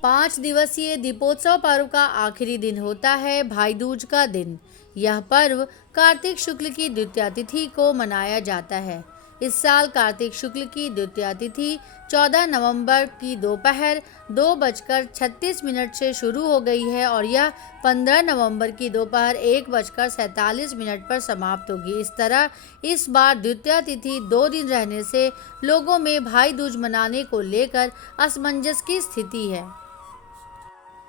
5 दिवसीय दीपोत्सव पर्व का आखिरी दिन होता है भाई दूज का दिन। यह पर्व कार्तिक शुक्ल की द्वितीया तिथि को मनाया जाता है। इस साल कार्तिक शुक्ल की द्वितीया तिथि 14 नवंबर की दोपहर 2:36 से शुरू हो गई है और यह 15 नवंबर की दोपहर 1:47 पर समाप्त होगी। इस तरह इस बार द्वितीया तिथि 2 दिन रहने से लोगों में भाई दूज मनाने को लेकर असमंजस की स्थिति है।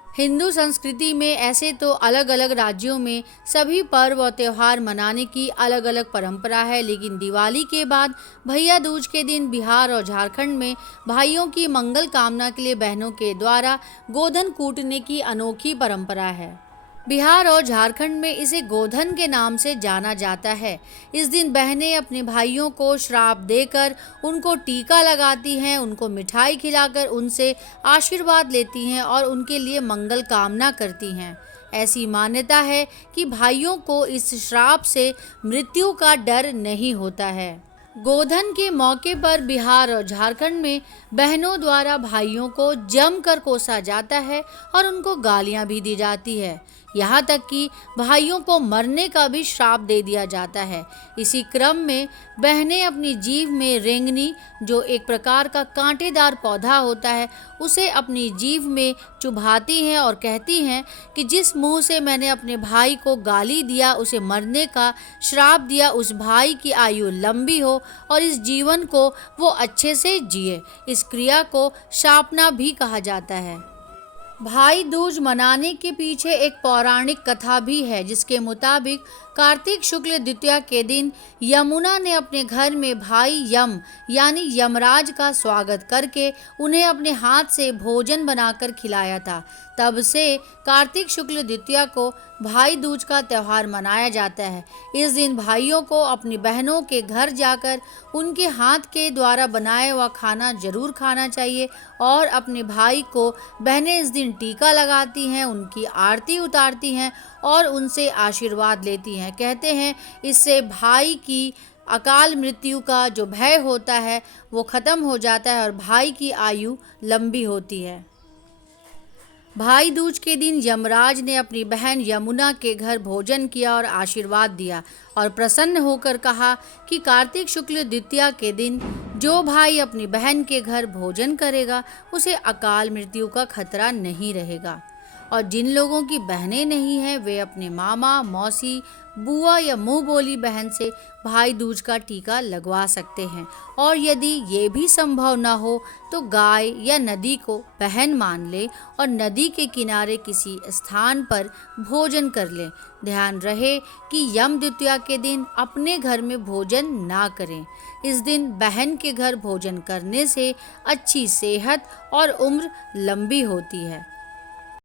हिंदू संस्कृति में ऐसे तो अलग अलग राज्यों में सभी पर्व और त्यौहार मनाने की अलग अलग परंपरा है, लेकिन दिवाली के बाद भैया दूज के दिन बिहार और झारखंड में भाइयों की मंगल कामना के लिए बहनों के द्वारा गोधन कूटने की अनोखी परंपरा है। बिहार और झारखंड में इसे गोधन के नाम से जाना जाता है। इस दिन बहनें अपने भाइयों को श्राप देकर उनको टीका लगाती हैं, उनको मिठाई खिलाकर उनसे आशीर्वाद लेती हैं और उनके लिए मंगल कामना करती हैं। ऐसी मान्यता है कि भाइयों को इस श्राप से मृत्यु का डर नहीं होता है। गोधन के मौके पर बिहार और झारखंड में बहनों द्वारा भाइयों को जमकर कोसा जाता है और उनको गालियां भी दी जाती है। यहाँ तक कि भाइयों को मरने का भी श्राप दे दिया जाता है। इसी क्रम में बहनें अपनी जीभ में रेंगनी, जो एक प्रकार का कांटेदार पौधा होता है, उसे अपनी जीभ में चुभाती हैं और कहती हैं कि जिस मुंह से मैंने अपने भाई को गाली दिया, उसे मरने का श्राप दिया, उस भाई की आयु लंबी हो और इस जीवन को वो अच्छे से जिए। इस क्रिया को शापना भी कहा जाता है। भाई दूज मनाने के पीछे एक पौराणिक कथा भी है, जिसके मुताबिक कार्तिक शुक्ल द्वितीया के दिन यमुना ने अपने घर में भाई यम यानी यमराज का स्वागत करके उन्हें अपने हाथ से भोजन बनाकर खिलाया था। तब से कार्तिक शुक्ल द्वितीया को भाई दूज का त्यौहार मनाया जाता है। इस दिन भाइयों को अपनी बहनों के घर जाकर उनके हाथ के द्वारा बनाया हुआ खाना जरूर खाना चाहिए और अपने भाई को बहनें इस दिन टीका लगाती हैं, उनकी आरती उतारती हैं और उनसे आशीर्वाद लेती हैं। कहते हैं इससे भाई की अकाल मृत्यु का जो भय होता है वो खत्म हो जाता है और भाई की आयु लंबी होती है। भाई दूज के दिन यमराज ने अपनी बहन यमुना के घर भोजन किया और आशीर्वाद दिया और प्रसन्न होकर कहा कि कार्तिक शुक्ल द्वितीया के दिन जो भाई अपनी बहन के घर भोजन करेगा उसे अकाल मृत्यु का खतरा नहीं रहेगा। और जिन लोगों की बहनें नहीं हैं वे अपने मामा, मौसी, बुआ या मुंह बोली बहन से भाई दूज का टीका लगवा सकते हैं। और यदि ये भी संभव न हो तो गाय या नदी को बहन मान ले और नदी के किनारे किसी स्थान पर भोजन कर ले। ध्यान रहे कि यम द्वितीया के दिन अपने घर में भोजन ना करें। इस दिन बहन के घर भोजन करने से अच्छी सेहत और उम्र लंबी होती है।